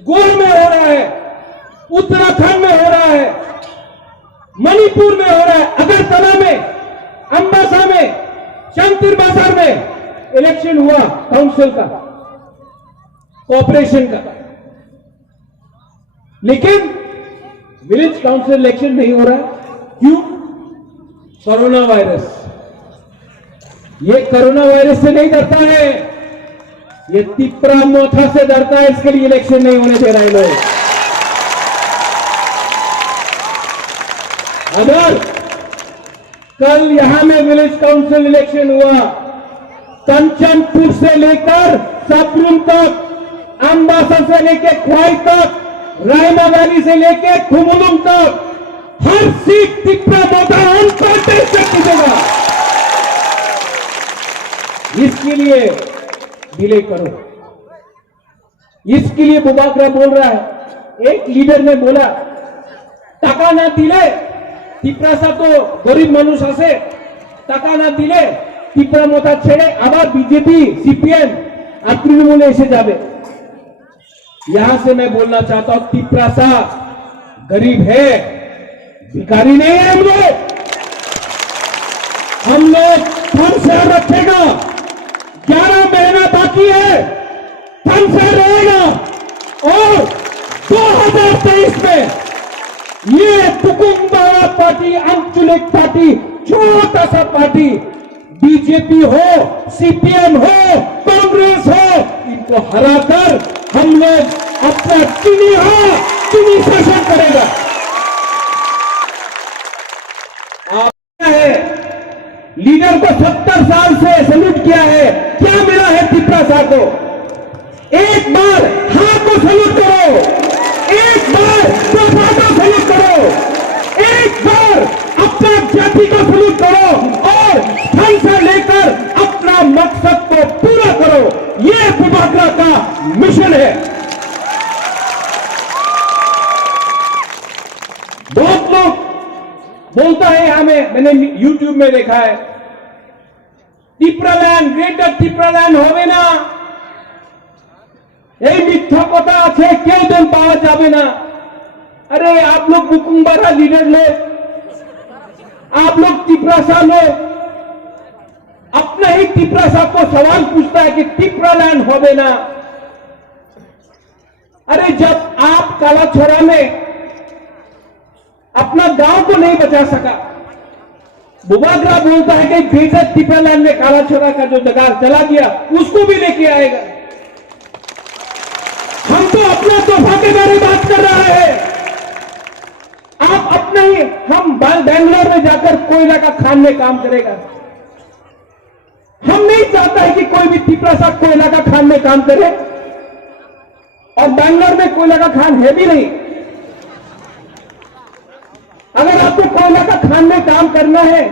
गोल में हो रहा है, उत्तराखंड में हो रहा है, मणिपुर में हो रहा है, अगरतला में, अंबासा में, शांतिर बाजार में इलेक्शन हुआ काउंसिल का, कॉर्पोरेशन का, लेकिन विलेज काउंसिल इलेक्शन नहीं हो रहा है। क्यों? Corona virus. ये कोरोना वायरस से नहीं डरता है, ये तिपरा मोथा से डरता है, इसके लिए इलेक्शन नहीं होने दे रहे लोग। अगर कल यहां में विलेज काउंसिल इलेक्शन हुआ, कंचनपुर से लेकर सबरूम तक, अंबासा से लेकर ख्वाई तक, रायमा वैली से लेकर खुमुलुम तक, हर सीट तिपरा मोथा अनकॉन्टेस्टेड से जीतेगा। इसके लिए डिले करो, इसके लिए बुबाकरा बोल रहा है। एक लीडर ने बोला टाका ना दिले तिपरासा तो गरीब মানুষ আছে, টাকা না দিলে तिपरा मोथा ছেড়ে আবার बीजेपी सीपीएम और तृणमूल एसे जाबे। यहां से मैं बोलना चाहता हूं, तिपरासा गरीब है, भिखारी नहीं है। हम लोग फन से रखेगा, 11 महीना बाकी है, फन से रहेगा। और 2023 में ये तुकुम्बारा पार्टी, आंचलिक पार्टी, छोटा सा पार्टी, बीजेपी हो, सीपीएम हो, कांग्रेस हो, इनको हराकर हम लोग अपना चीनी शासन करेगा। आप है लीडर को 70 साल से सल्यूट किया है, क्या मिला है तिपरासा को? एक बार हाथ को सल्यूट करो, एक बार को सल्यूट करो, एक बार अपना जाति को सल्यूट करो और फल से लेकर अपना मकसद को पूरा करो। ये बुबाकरा का मिशन है। बहुत लोग बोलता है, हमें मैंने यूट्यूब में देखा है, टिप्रालैंड, ग्रेटर टिप्रालैंड होवे ना, এই মিথ্যা কথা আছে, কেউ দেন পাওয়া যাবে না। अरे आप लोग बुकुम्बारा लीडर लोग, आप लोग तिपरासा लोग, अपना ही तिपरासा को सवाल पूछता है कि टिप्रालैंड होवे ना। अरे जब आप कालाछोड़ा में अपना गांव को नहीं बचा सका, बुबाकरा बोलता है कि ग्रेटर टिप्रालैंड में कालाछोड़ा का जो जगह चला गया उसको भी लेके आएगा। हम तो अपना तोहफा के बारे में बात कर रहा है, आप अपना ही। हम बेंगलोर में जाकर कोयला का खान में काम करेगा, हम नहीं चाहता है कि कोई भी तिपरासा कोयला का खान में काम करे, और बेंगलोर में कोयला का खान है भी नहीं। अगर आपको कोयला का खान में काम करना है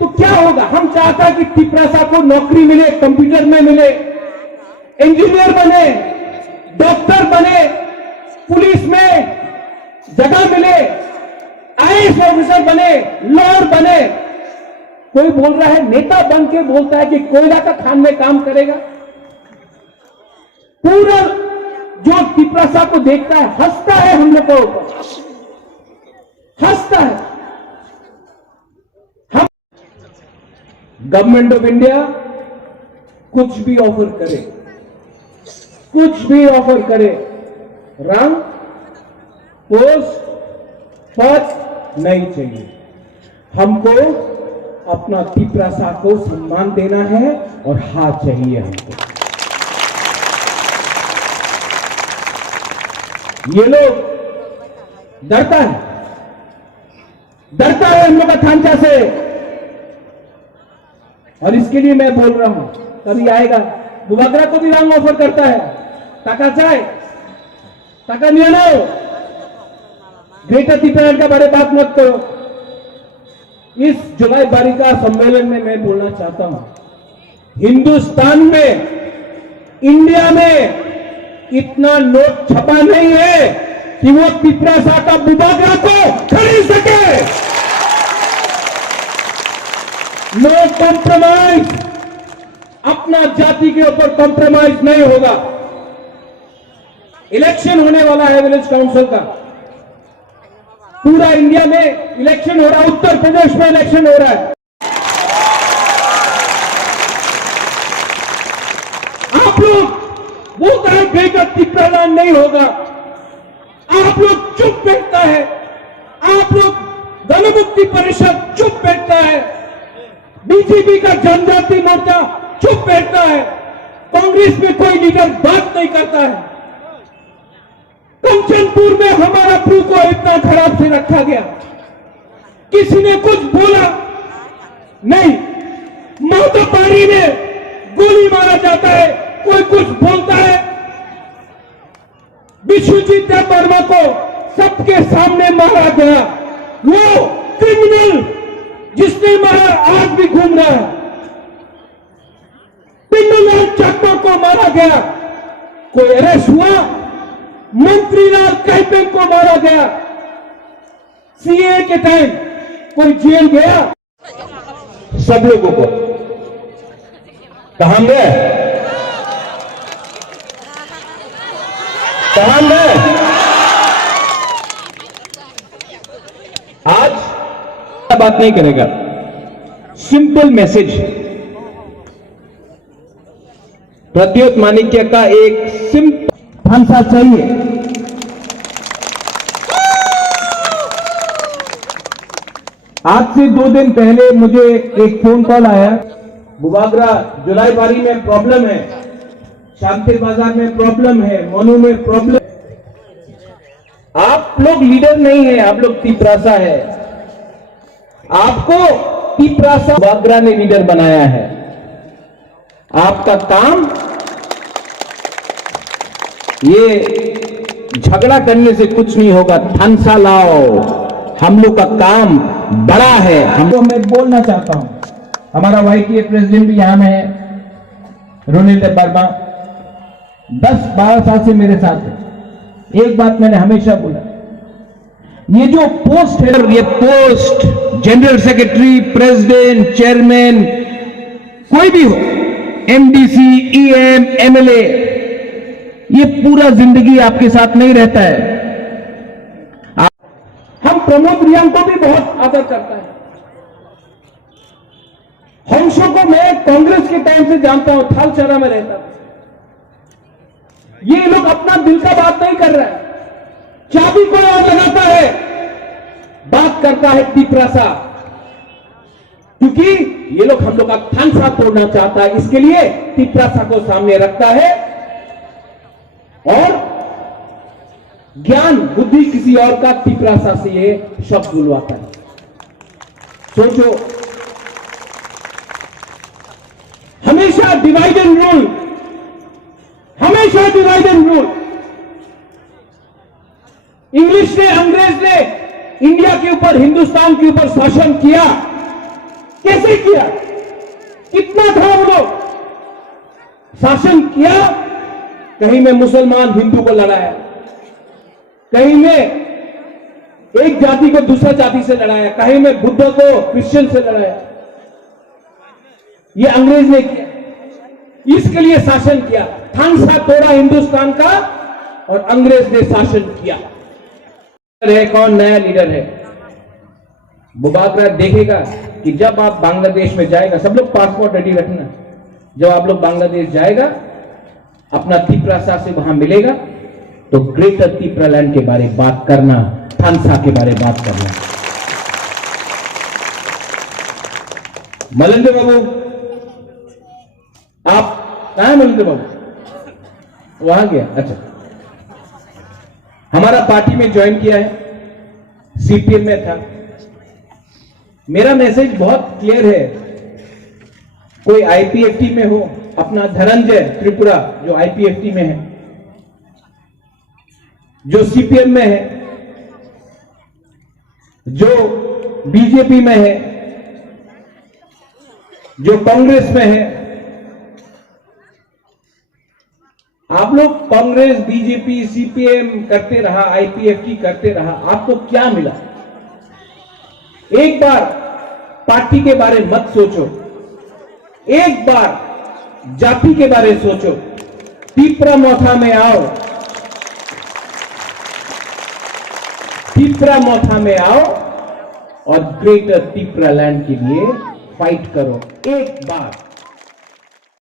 तो क्या होगा? हम चाहता है कि तिपरासा को नौकरी मिले, कंप्यूटर में मिले, इंजीनियर बने, डॉक्टर बने, पुलिस में जगह मिले, आईएएस ऑफिसर बने, लॉयर बने। कोई बोल रहा है, नेता बन के बोलता है कि कोयला का खान में काम करेगा। पूरा जो तिपरासा को देखता है हंसता है, हम लोग को हंसता है। हम गवर्नमेंट ऑफ इंडिया कुछ भी ऑफर करे, कुछ भी ऑफर करे, रंग पोस्ट पद नहीं चाहिए। हमको अपना तिपरासा को सम्मान देना है और हाथ चाहिए हमको। ये लोग डरता है हम लोग का खांचा से, और इसके लिए मैं बोल रहा हूं, कभी आएगा बुबाकरा को भी रंग ऑफर करता है, टाका चाहे, टाका नहीं लो, ग्रेटर टिप्रालैंड का बारे बात मत करो। इस जुलाई बारिका सम्मेलन में मैं बोलना चाहता हूं, हिंदुस्तान में, इंडिया में इतना नोट छपा नहीं है कि वो तिपरासा का बुबाकरा को खरीद सके। नो कॉम्प्रोमाइज, अपना जाति के ऊपर कॉम्प्रोमाइज नहीं होगा। इलेक्शन होने वाला है विलेज काउंसिल का। पूरा इंडिया में इलेक्शन हो रहा है, उत्तर प्रदेश में इलेक्शन हो रहा है। आप लोग बोलता है ग्रेटर तिप्रालैंड नहीं होगा, आप लोग चुप बैठता है, आप लोग जनमुक्ति परिषद चुप बैठता है, बीजेपी का जनजाति मोर्चा चुप बैठता है, कांग्रेस में कोई लीडर बात नहीं करता है। कंचनपुर में हमारा प्रभु को इतना खराब से रखा गया, किसी ने कुछ बोला नहीं। मातापारी में गोली मारा जाता है, कोई कुछ बोलता है। विश्वजीत देव वर्मा को सबके सामने मारा गया, वो क्रिमिनल जिसने मारा आज भी घूम रहा है। पिंडूलाल चकमा को मारा गया, कोई अरेस्ट हुआ? मंत्रीलाल कैपेन को मारा गया, सीए के टाइम कोई जेल गया? सब लोगों को कहां गए, कहां गए? आज बात नहीं करेगा, सिंपल मैसेज। प्रद्योत माणिक्य का एक सिंपल आंसर चाहिए। आज से 2 दिन पहले मुझे एक फोन कॉल आया, बुबागरा जुलाईबारी में प्रॉब्लम है, शांति बाजार में प्रॉब्लम है, मनु में प्रॉब्लम। आप लोग लीडर नहीं है, आप लोग तिपरासा है। आपको तिपरासा बुबागरा ने लीडर बनाया है। आपका काम ये झगड़ा करने से कुछ नहीं होगा, थानसा लाओ। हम लोग का काम बड़ा है। हमको मैं बोलना चाहता हूं, हमारा वाईटीए प्रेसिडेंट भी यहां में है, रोनिल वर्मा 10-12 साल से मेरे साथ है। एक बात मैंने हमेशा बोला, ये जो पोस्ट है, ये post general secretary, president, chairman, कोई भी हो, एमडीसी, ईएम, एमएलए, ये पूरा जिंदगी आपके साथ नहीं रहता है। हम प्रमोद रियांग को भी बहुत आदर करता है। हंसों को मैं कांग्रेस के टाइम से जानता हूं, थालचरा में रहता था। ये लोग अपना दिल का बात नहीं कर रहा है, चाबी को और लगाता है, बात करता है तिपरासा, क्योंकि ये लोग हम लोग का थानसा तोड़ना चाहता है, इसके लिए तिपरासा को सामने रखता है और ज्ञान बुद्धि किसी और का तिपरासा से ये शब्द बुलवाता है। सोचो, हमेशा डिवाइड एंड रूल, हमेशा डिवाइड एंड रूल। इंग्लिश ने, अंग्रेज ने इंडिया के ऊपर, हिंदुस्तान के ऊपर शासन किया। कैसे किया? कितना था वो लोग शासन किया? कहीं में मुसलमान हिंदू को लड़ाया, कहीं में एक जाति को दूसरा जाति से लड़ाया, कहीं में बुद्ध को क्रिश्चियन से लड़ाया। ये अंग्रेज ने किया, इसके लिए शासन किया। थानसा तोड़ा हिंदुस्तान का और अंग्रेज ने शासन किया। है कौन नया लीडर है? बुबागरा देखेगा कि जब आप बांग्लादेश में जाएगा, सब लोग पासपोर्ट रेडी रखना, जब आप लोग बांग्लादेश जाएगा, अपना तिपरासा से वहां मिलेगा, तो ग्रेटर तिपरालैंड के बारे बात करना, थानसा के बारे बात करना। मलिंदर बाबू, आप कहां? मलिंदर बाबू वहां गया। अच्छा, हमारा पार्टी में ज्वाइन किया है, सीपीएम में था। मेरा मैसेज बहुत क्लियर है, कोई आईपीएफटी में हो, अपना धनंजय त्रिपुरा जो आईपीएफटी में है, जो सीपीएम में है, जो बीजेपी में है, जो कांग्रेस में है, आप लोग कांग्रेस, बीजेपी, सीपीएम करते रहा, आईपीएफटी करते रहा, आपको क्या मिला? एक बार पार्टी के बारे में मत सोचो, एक बार जाति के बारे में सोचो। तिपरा मोथा में आओ, तिपरा मोथा में आओ और ग्रेटर तिपरा लैंड के लिए फाइट करो एक बार।